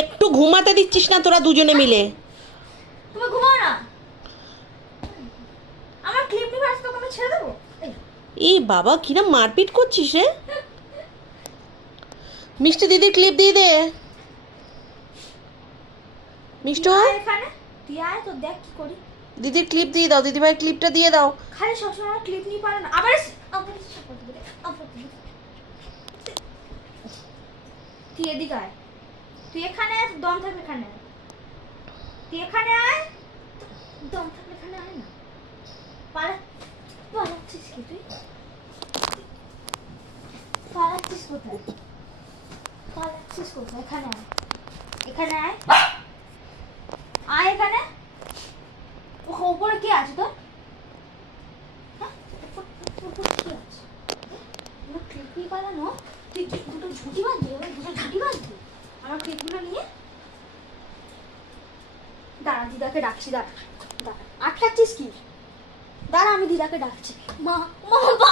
একটু ঘুমাতে দিচ্ছিস না তোরা দুজনে মিলে? তুমি ঘুমাও না, আমার ক্লিপ নিয়ে আসতে তোকে আমি ছেড়ে দেবো। এই বাবা কিরম মারপিট করছিস রে। মিষ্টি দিদির ক্লিপ দিয়ে দে। মিষ্টু এখানে তুই আয় তো দেখ কি করি। দিদির ক্লিপ দিয়ে দাও, দিদিভাই ক্লিপটা দিয়ে দাও। খালি সবসময় আমার ক্লিপ নিয়ে পারে না, আবার তুই এদিকে আয়, তুই এখানে আয়, দম থাকবে এখানে আয়, তুই এখানে আয়, দম থাকবে এখানে আয় না। পালাচ্ছিস কি তুই? পালাচ্ছিস কোথায়? পালাচ্ছিস কোথায়? এখানে আয়, এখানে আয়, আয় এখানে। উপরে কে আছে তোর? হ্যাঁ উপরে কি আছে? ক্লিপ নিয়ে পালানো? তুই দুটো ঝুঁটি বাঁধবি, দুটো ঝুঁটি বাঁধবি আমার ক্লিপগুলো নিয়ে। দাঁড়া দিদাকে ডাকছি, দাঁড়া দাঁড়া, আটকাচ্ছিস কি? দাঁড়া আমি দিদাকে ডাকছি। মা মা